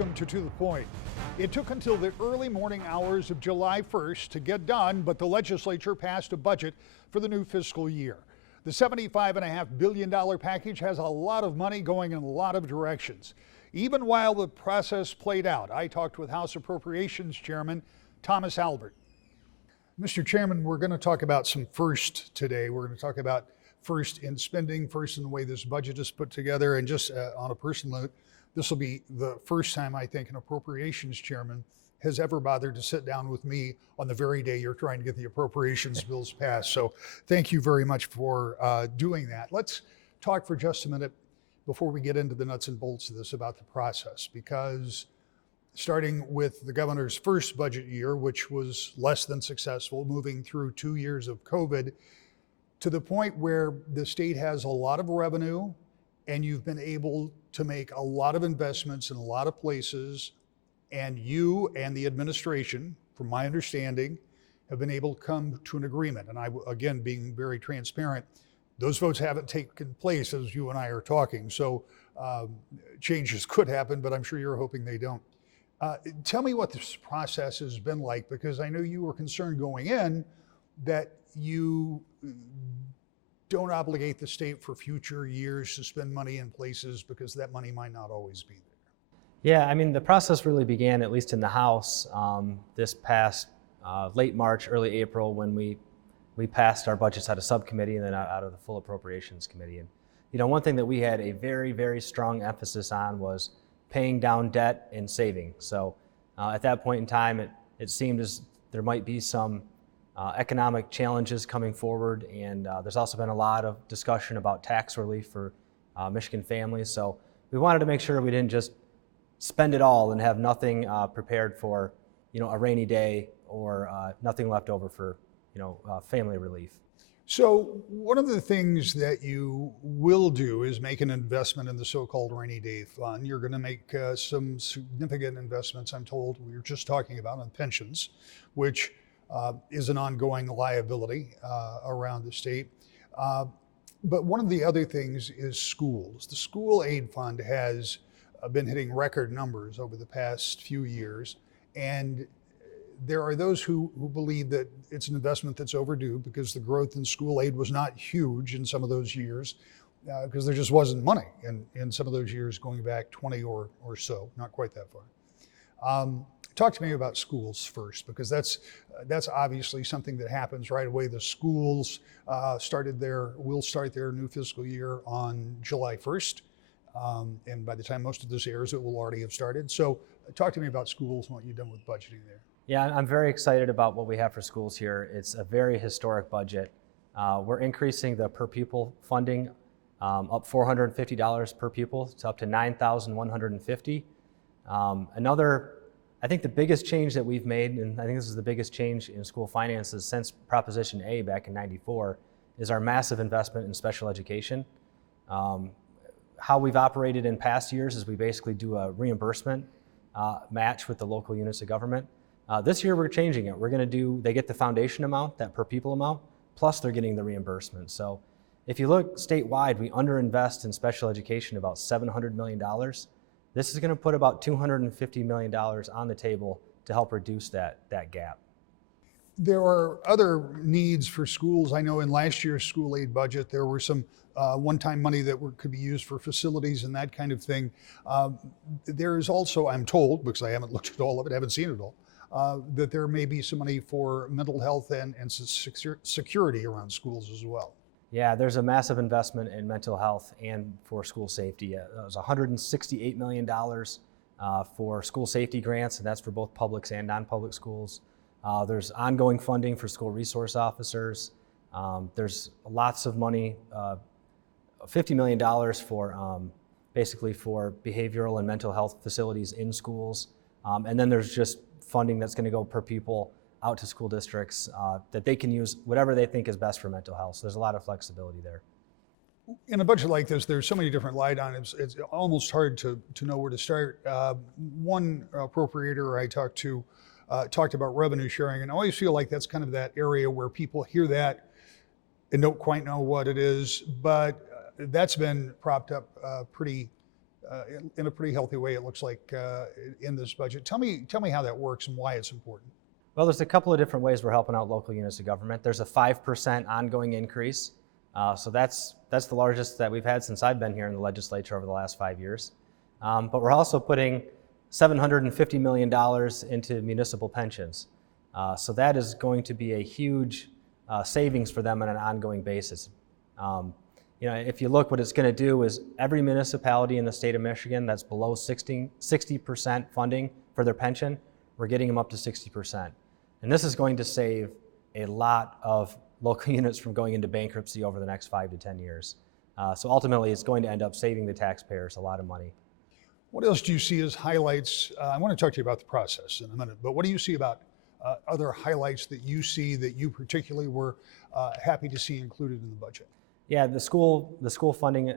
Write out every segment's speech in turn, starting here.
Welcome to the Point. It took until the early morning hours of July 1st to get done, but the legislature passed a budget for the new fiscal year. The $75.5 billion package has a lot of money going in a lot of directions. Even while the process played out, I talked with House Appropriations Chairman Thomas Albert. Mr. Chairman, we're going to talk about some first today. We're going to talk about first in spending, first in the way this budget is put together, and just on a personal note, this will be the first time I think an appropriations chairman has ever bothered to sit down with me on the very day you're trying to get the appropriations bills passed. So thank you very much for doing that. Let's talk for just a minute before we get into the nuts and bolts of this about the process, because starting with the governor's first budget year, which was less than successful, moving through 2 years of COVID, to the point where the state has a lot of revenue and you've been able to make a lot of investments in a lot of places, and you and the administration, from my understanding, have been able to come to an agreement. And I, again, being very transparent, those votes haven't taken place as you and I are talking. So changes could happen, but I'm sure you're hoping they don't. Tell me what this process has been like, because I know you were concerned going in that you don't obligate the state for future years to spend money in places because that money might not always be there. Yeah, I mean, the process really began, at least in the House, this past late March, early April, when we passed our budgets out of subcommittee and then out of the full appropriations committee. And you know, one thing that we had a very, very strong emphasis on was paying down debt and saving. So at that point in time, it seemed as there might be some economic challenges coming forward, and there's also been a lot of discussion about tax relief for Michigan families. So we wanted to make sure we didn't just spend it all and have nothing prepared for, you know, a rainy day or nothing left over for, you know, family relief. So one of the things that you will do is make an investment in the so-called rainy day fund. You're going to make some significant investments, I'm told. We were just talking about on pensions, which is an ongoing liability around the state. But one of the other things is schools. The school aid fund has been hitting record numbers over the past few years. And there are those who believe that it's an investment that's overdue because the growth in school aid was not huge in some of those years, because there just wasn't money in some of those years going back 20 or so, not quite that far. Talk to me about schools first, because that's obviously something that happens right away. The schools will start their new fiscal year on July 1st. And by the time most of this airs, it will already have started. So talk to me about schools and what you've done with budgeting there. Yeah, I'm very excited about what we have for schools here. It's a very historic budget. We're increasing the per pupil funding up $450 per pupil to up to $9,150. I think the biggest change that we've made, and I think this is the biggest change in school finances since Proposition A back in '94, is our massive investment in special education. How we've operated in past years is we basically do a reimbursement match with the local units of government. This year we're changing it. They get the foundation amount, that per pupil amount, plus they're getting the reimbursement. So if you look statewide, we underinvest in special education about $700 million. This is going to put about $250 million on the table to help reduce that gap. There are other needs for schools. I know in last year's school aid budget, there were some one-time money that could be used for facilities and that kind of thing. There is also, I'm told, because I haven't looked at all of it, haven't seen it all, that there may be some money for mental health and security around schools as well. Yeah, there's a massive investment in mental health and for school safety. It was $168 million for school safety grants, and that's for both publics and non-public schools. There's ongoing funding for school resource officers. There's lots of money, $50 million for basically for behavioral and mental health facilities in schools. And then there's just funding that's going to go per pupil out to school districts that they can use whatever they think is best for mental health. So there's a lot of flexibility there. In a budget like this, there's so many different line items, it's almost hard to know where to start. One appropriator I talked to talked about revenue sharing, and I always feel like that's kind of that area where people hear that and don't quite know what it is, but that's been propped up pretty in a pretty healthy way, it looks like, in this budget. Tell me how that works and why it's important. Well, there's a couple of different ways we're helping out local units of government. There's a 5% ongoing increase. So that's the largest that we've had since I've been here in the legislature over the last 5 years. But we're also putting $750 million into municipal pensions. So that is going to be a huge savings for them on an ongoing basis. If you look, what it's going to do is every municipality in the state of Michigan that's below 60% funding for their pension, we're getting them up to 60%. And this is going to save a lot of local units from going into bankruptcy over the next 5 to 10 years. So ultimately, it's going to end up saving the taxpayers a lot of money. What else do you see as highlights? I want to talk to you about the process in a minute, but what do you see about other highlights that you see that you particularly were happy to see included in the budget? Yeah, the school funding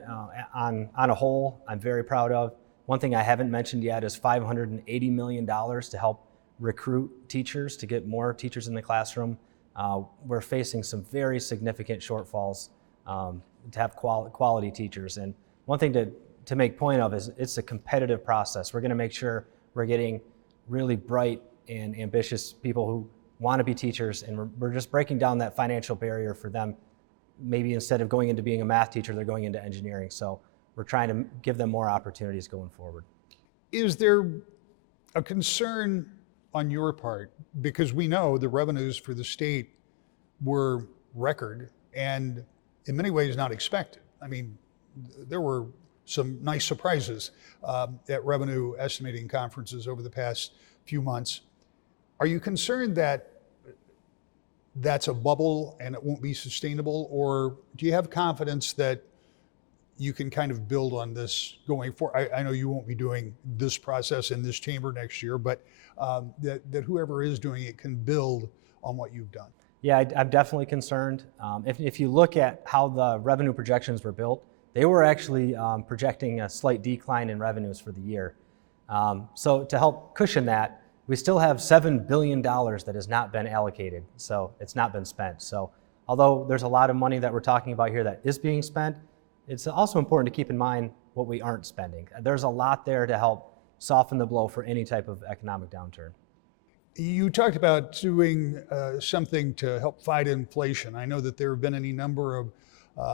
on a whole, I'm very proud of. One thing I haven't mentioned yet is $580 million to help recruit teachers, to get more teachers in the classroom. We're facing some very significant shortfalls to have quality teachers. And one thing to make point of is it's a competitive process. We're going to make sure we're getting really bright and ambitious people who want to be teachers, and we're just breaking down that financial barrier for them. Maybe instead of going into being a math teacher, they're going into engineering. So we're trying to give them more opportunities going forward. Is there a concern on your part? Because we know the revenues for the state were record and in many ways not expected. I mean, there were some nice surprises at revenue estimating conferences over the past few months. Are you concerned that that's a bubble and it won't be sustainable, or do you have confidence that you can kind of build on this going forward? I know you won't be doing this process in this chamber next year, but that whoever is doing it can build on what you've done. Yeah, I'm definitely concerned. If you look at how the revenue projections were built, they were actually projecting a slight decline in revenues for the year. So to help cushion that, we still have $7 billion that has not been allocated, so it's not been spent. So although there's a lot of money that we're talking about here that is being spent, it's also important to keep in mind what we aren't spending. There's a lot there to help soften the blow for any type of economic downturn. You talked about doing something to help fight inflation. I know that there have been any number of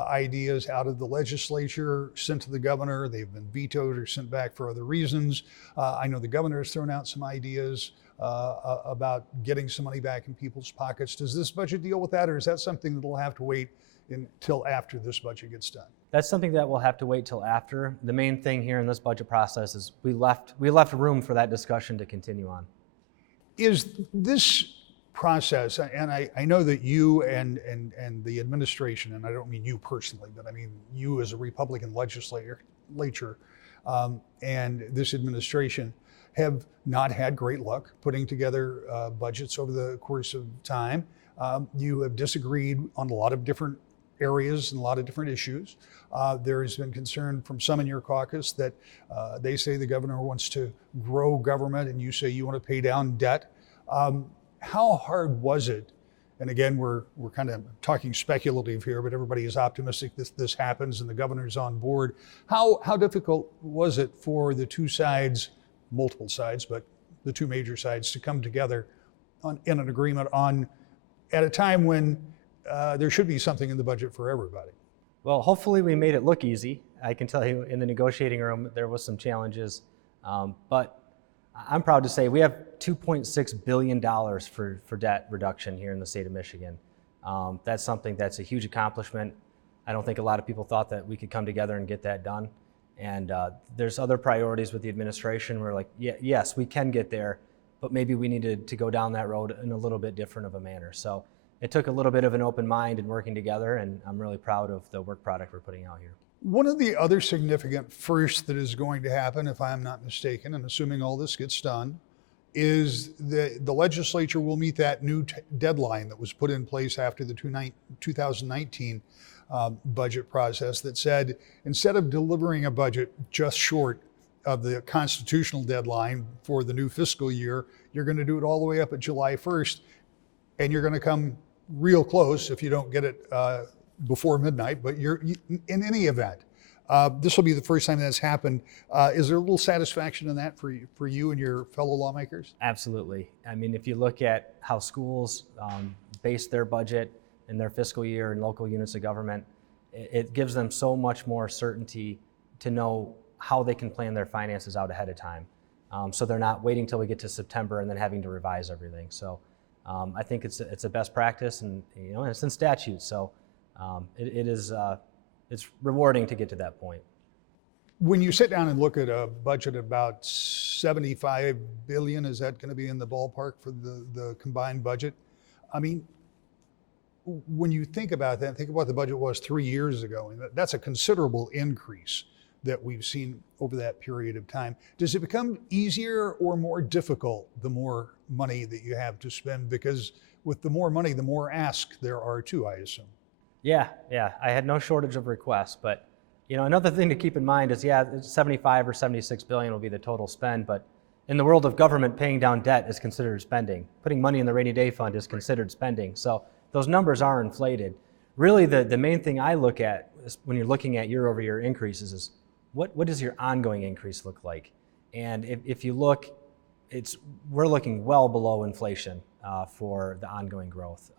ideas out of the legislature sent to the governor. They've been vetoed or sent back for other reasons. I know the governor has thrown out some ideas about getting some money back in people's pockets. Does this budget deal with that, or is that something that will have to wait until after this budget gets done? That's something that we'll have to wait till after. The main thing here in this budget process is we left room for that discussion to continue on. Is this process, and I know that you and the administration, and I don't mean you personally, but I mean you as a Republican legislature, and this administration have not had great luck putting together budgets over the course of time. You have disagreed on a lot of different areas and a lot of different issues. There has been concern from some in your caucus that they say the governor wants to grow government and you say you want to pay down debt. How hard was it? And again, we're kind of talking speculative here, but everybody is optimistic this happens and the governor's on board. How difficult was it for the two sides, multiple sides, but the two major sides to come together in an agreement at a time when there should be something in the budget for everybody? Well, hopefully we made it look easy. I can tell you in the negotiating room there was some challenges, but I'm proud to say we have $2.6 billion for debt reduction here in the state of Michigan. That's something that's a huge accomplishment. I don't think a lot of people thought that we could come together and get that done. And there's other priorities with the administration. We're like, yes, we can get there, but maybe we needed to go down that road in a little bit different of a manner. So it took a little bit of an open mind and working together, and I'm really proud of the work product we're putting out here. One of the other significant firsts that is going to happen, if I'm not mistaken, and assuming all this gets done, is the legislature will meet that new deadline that was put in place after the 2019 budget process that said, instead of delivering a budget just short of the constitutional deadline for the new fiscal year, you're going to do it all the way up at July 1st, and you're going to come real close if you don't get it before midnight, but in any event, This will be the first time that's happened. Is there a little satisfaction in that for you and your fellow lawmakers? Absolutely. I mean, if you look at how schools base their budget in their fiscal year and local units of government, it gives them so much more certainty to know how they can plan their finances out ahead of time. So they're not waiting till we get to September and then having to revise everything. So I think it's a best practice, and it's in statute. So it's rewarding to get to that point. When you sit down and look at a budget about $75 billion, is that going to be in the ballpark for the combined budget? I mean, when you think about that, think about what the budget was 3 years ago, and that's a considerable increase that we've seen over that period of time. Does it become easier or more difficult the more money that you have to spend? Because with the more money, the more asks there are too, I assume. Yeah. I had no shortage of requests, but another thing to keep in mind is, 75 or 76 billion will be the total spend, but in the world of government, paying down debt is considered spending. Putting money in the rainy day fund is considered spending. So those numbers are inflated. Really, the main thing I look at is when you're looking at year over year increases is what does your ongoing increase look like? And if you look, we're looking well below inflation for the ongoing growth.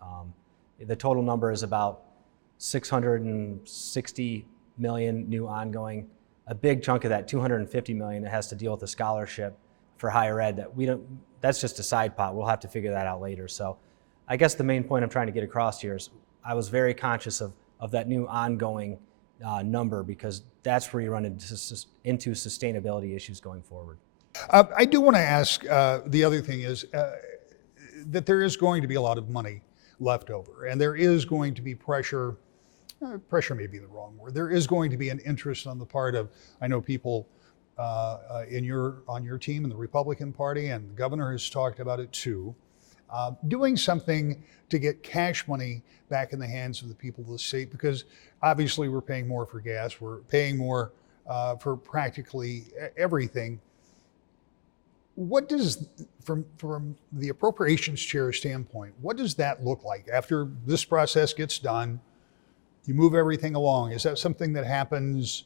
The total number is about 660 million new ongoing. A big chunk of that, 250 million, has to deal with the scholarship for higher ed that's just a side pot. We'll have to figure that out later. So I guess the main point I'm trying to get across here is I was very conscious of that new ongoing number, because that's where you run into sustainability issues going forward. I do want to ask, the other thing is that there is going to be a lot of money left over, and there is going to be pressure may be the wrong word. There is going to be an interest on the part of, I know people on your team in the Republican Party, and the governor has talked about it too, doing something to get cash money back in the hands of the people of the state, because obviously we're paying more for gas, we're paying more for practically everything. What does, from the appropriations chair standpoint, what does that look like after this process gets done? You move everything along. Is that something that happens,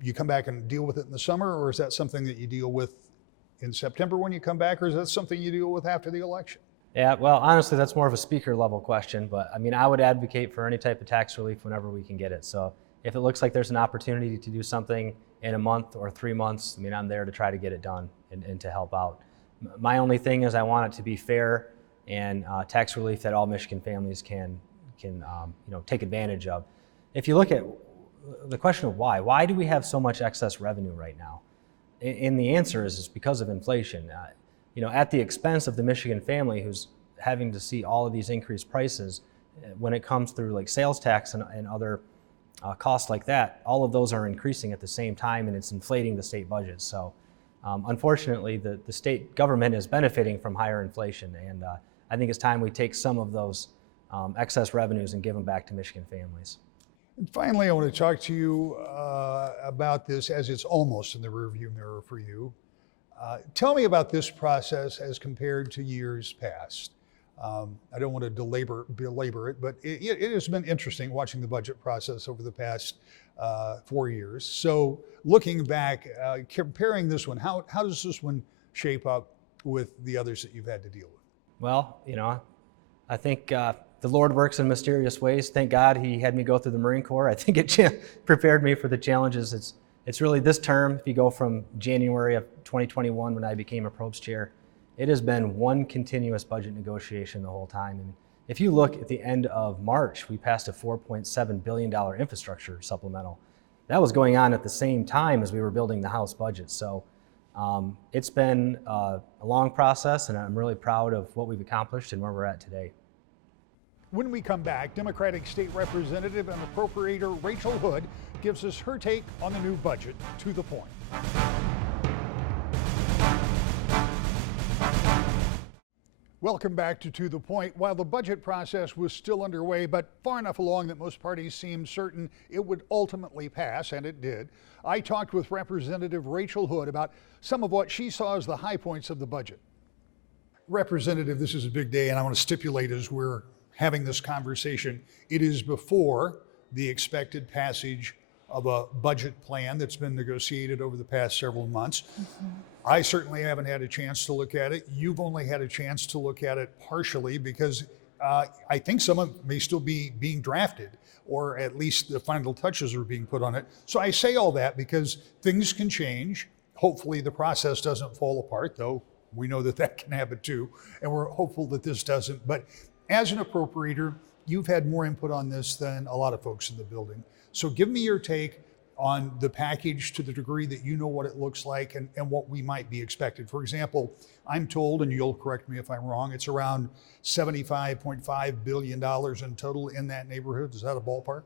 you come back and deal with it in the summer, or is that something that you deal with in September when you come back, or is that something you deal with after the election? Yeah, well, honestly, that's more of a speaker level question, but I mean, I would advocate for any type of tax relief whenever we can get it. So if it looks like there's an opportunity to do something in a month or 3 months, I mean, I'm there to try to get it done and to help out. My only thing is I want it to be fair and tax relief that all Michigan families can take advantage of. If you look at the question of why do we have so much excess revenue right now? And the answer is because of inflation. At the expense of the Michigan family who's having to see all of these increased prices, when it comes through like sales tax and other costs like that, all of those are increasing at the same time, and it's inflating the state budget. So unfortunately, the state government is benefiting from higher inflation, and I think it's time we take some of those excess revenues and give them back to Michigan families. And finally, I want to talk to you about this as it's almost in the rearview mirror for you. Tell me about this process as compared to years past. I don't want to belabor it, but it has been interesting watching the budget process over the past 4 years. So looking back, comparing this one, how does this one shape up with the others that you've had to deal with? Well, I think the Lord works in mysterious ways. Thank God he had me go through the Marine Corps. I think it prepared me for the challenges. It's really this term, if you go from January of 2021 when I became approach chair, it has been one continuous budget negotiation the whole time. And if you look at the end of March, we passed a $4.7 billion infrastructure supplemental. That was going on at the same time as we were building the House budget. So it's been a long process, and I'm really proud of what we've accomplished and where we're at today. When we come back, Democratic State Representative and Appropriator Rachel Hood gives us her take on the new budget. To the point. Welcome back to the Point. While the budget process was still underway, but far enough along that most parties seemed certain it would ultimately pass, and it did, I talked with Representative Rachel Hood about some of what she saw as the high points of the budget. Representative, this is a big day, and I want to stipulate as we're having this conversation, it is before the expected passage of a budget plan that's been negotiated over the past several months. I certainly haven't had a chance to look at it. You've only had a chance to look at it partially because I think some of it may still be being drafted, or at least the final touches are being put on it. So I say all that because things can change. Hopefully the process doesn't fall apart, though we know that that can happen too, and we're hopeful that this doesn't. But as an appropriator, you've had more input on this than a lot of folks in the building. So give me your take on the package to the degree that you know what it looks like and what we might be expected. For example, I'm told, and you'll correct me if I'm wrong, it's around $75.5 billion in total in that neighborhood. Is that a ballpark?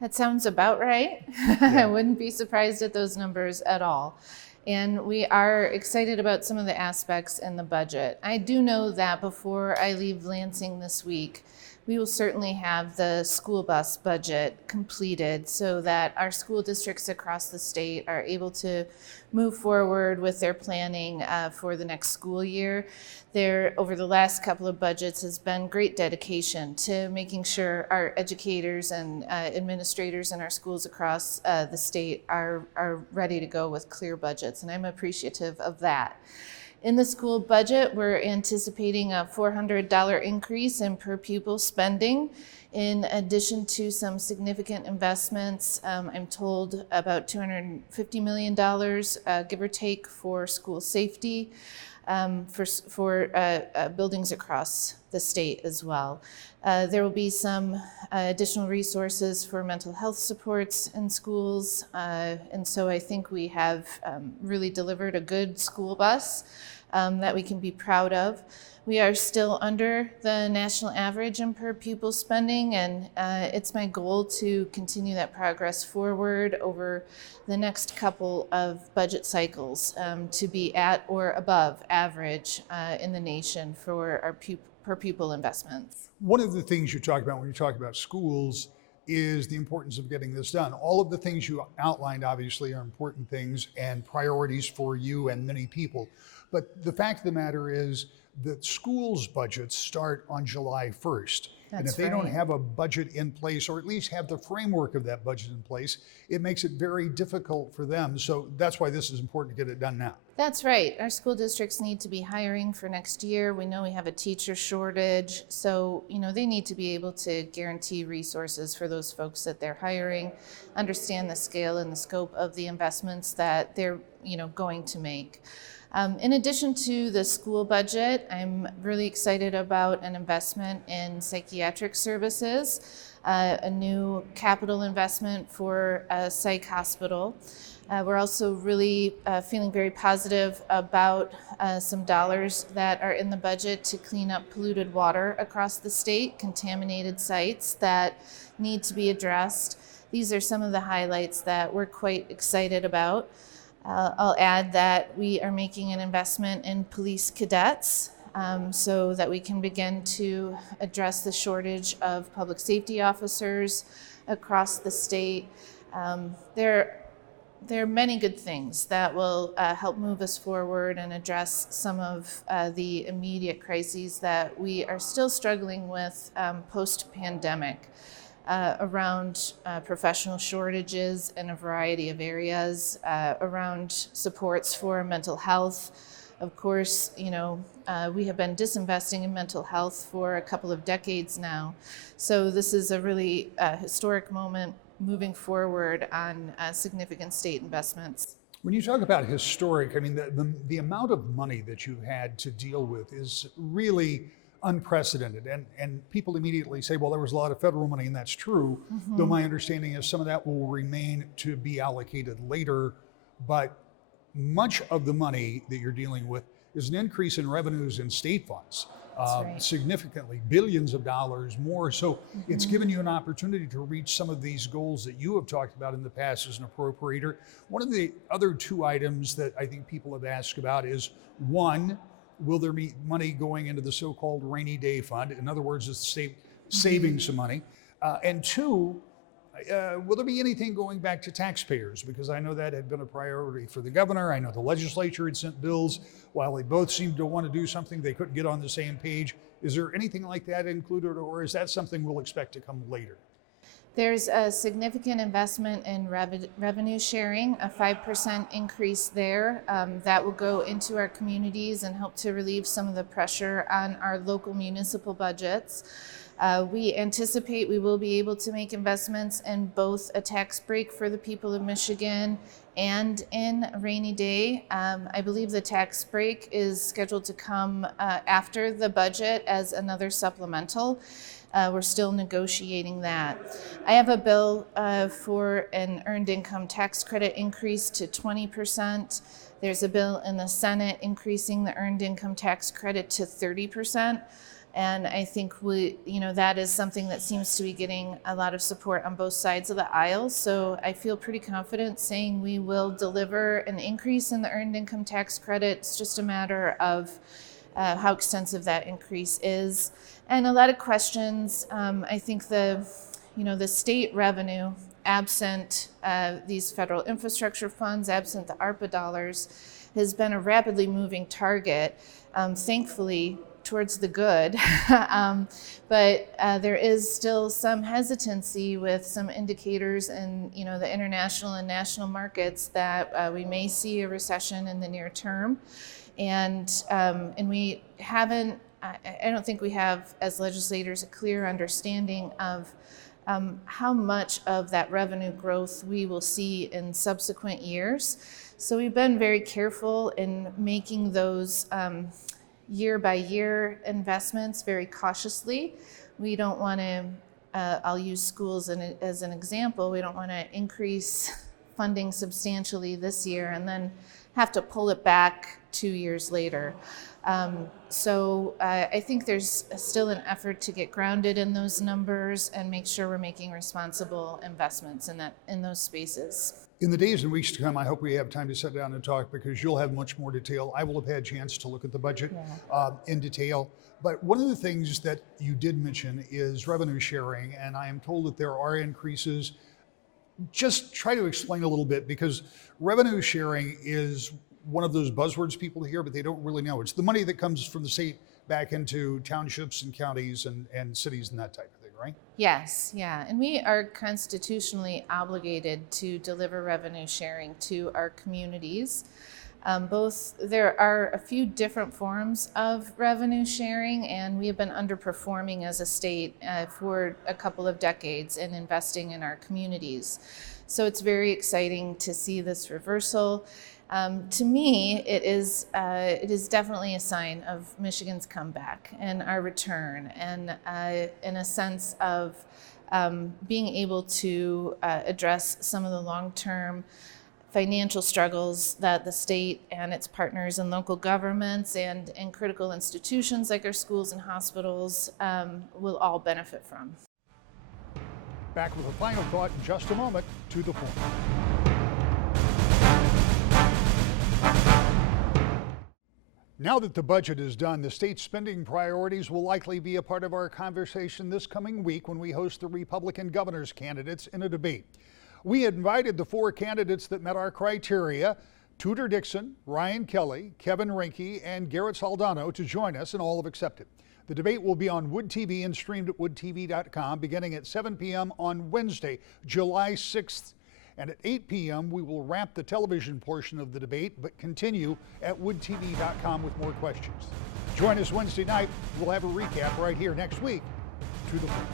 That sounds about right. I wouldn't be surprised at those numbers at all. And we are excited about some of the aspects in the budget. I do know that before I leave Lansing this week, we will certainly have the school bus budget completed so that our school districts across the state are able to move forward with their planning for the next school year. There, over the last couple of budgets, has been great dedication to making sure our educators and administrators in our schools across the state are ready to go with clear budgets, and I'm appreciative of that. In the school budget, we're anticipating a $400 increase in per pupil spending, in addition to some significant investments. I'm told about $250 million, give or take, for school safety, for buildings across the state as well. There will be some additional resources for mental health supports in schools, and so I think we have really delivered a good school bus that we can be proud of. We are still under the national average in per pupil spending, and it's my goal to continue that progress forward over the next couple of budget cycles to be at or above average in the nation for our per pupil investments. One of the things you talk about when you talk about schools is the importance of getting this done. All of the things you outlined obviously are important things and priorities for you and many people. But the fact of the matter is that schools' budgets start on July 1st. And if they don't have a budget in place, or at least have the framework of that budget in place, it makes it very difficult for them. So that's why this is important to get it done now. That's right. Our school districts need to be hiring for next year. We know we have a teacher shortage. So, they need to be able to guarantee resources for those folks that they're hiring, understand the scale and the scope of the investments that they're, going to make. In addition to the school budget, I'm really excited about an investment in psychiatric services, a new capital investment for a psych hospital. We're also really feeling very positive about some dollars that are in the budget to clean up polluted water across the state, contaminated sites that need to be addressed. These are some of the highlights that we're quite excited about. I'll add that we are making an investment in police cadets so that we can begin to address the shortage of public safety officers across the state. There are many good things that will help move us forward and address some of the immediate crises that we are still struggling with post-pandemic. Around professional shortages in a variety of areas, around supports for mental health. Of course, we have been disinvesting in mental health for a couple of decades now. So this is a really historic moment moving forward on significant state investments. When you talk about historic, I mean, the amount of money that you had to deal with is really unprecedented, and people immediately say, well, there was a lot of federal money, and that's true, though my understanding is some of that will remain to be allocated later, but much of the money that you're dealing with is an increase in revenues in state funds, significantly, billions of dollars more, so it's given you an opportunity to reach some of these goals that you have talked about in the past as an appropriator. One of the other two items that I think people have asked about is, one, will there be money going into the so-called rainy day fund? In other words, is the state saving some money? And two, will there be anything going back to taxpayers? Because I know that had been a priority for the governor. I know the legislature had sent bills. While they both seemed to want to do something, they couldn't get on the same page. Is there anything like that included, or is that something we'll expect to come later? There's a significant investment in revenue sharing, a 5% increase there that will go into our communities and help to relieve some of the pressure on our local municipal budgets. We anticipate we will be able to make investments in both a tax break for the people of Michigan and in a rainy day. I believe the tax break is scheduled to come after the budget as another supplemental. We're still negotiating that. I have a bill for an earned income tax credit increase to 20%. There's a bill in the Senate increasing the earned income tax credit to 30%. And I think that is something that seems to be getting a lot of support on both sides of the aisle. So I feel pretty confident saying we will deliver an increase in the earned income tax credit. It's just a matter of how extensive that increase is. And a lot of questions. I think the state revenue, absent these federal infrastructure funds, absent the ARPA dollars, has been a rapidly moving target. Thankfully, towards the good, but there is still some hesitancy with some indicators in the international and national markets that we may see a recession in the near term, and we haven't. I don't think we have, as legislators, a clear understanding of how much of that revenue growth we will see in subsequent years. So we've been very careful in making those year-by-year investments very cautiously. We don't want to, I'll use schools as an example, we don't want to increase funding substantially this year and then have to pull it back 2 years later. So I think there's still an effort to get grounded in those numbers and make sure we're making responsible investments in those spaces. In the days and weeks to come, I hope we have time to sit down and talk because you'll have much more detail. I will have had a chance to look at the budget in detail. But one of the things that you did mention is revenue sharing, and I am told that there are increases. Just try to explain a little bit, because revenue sharing is one of those buzzwords people hear, but they don't really know. It's the money that comes from the state back into townships and counties and cities and that type of thing, right? Yes, yeah. And we are constitutionally obligated to deliver revenue sharing to our communities. There are a few different forms of revenue sharing, and we have been underperforming as a state for a couple of decades in investing in our communities. So it's very exciting to see this reversal. To me, it is definitely a sign of Michigan's comeback and our return, and in a sense of being able to address some of the long-term financial struggles that the state and its partners and local governments and critical institutions like our schools and hospitals will all benefit from. Back with a final thought in just a moment. To the point. Now that the budget is done, the state's spending priorities will likely be a part of our conversation this coming week when we host the Republican governor's candidates in a debate. We invited the 4 candidates that met our criteria: Tudor Dixon, Ryan Kelly, Kevin Rinke, and Garrett Soldano, to join us, and all have accepted. The debate will be on Wood TV and streamed at woodtv.com beginning at 7 p.m. on Wednesday, July 6th. And at 8 p.m., we will wrap the television portion of the debate, but continue at woodtv.com with more questions. Join us Wednesday night. We'll have a recap right here next week. To the point.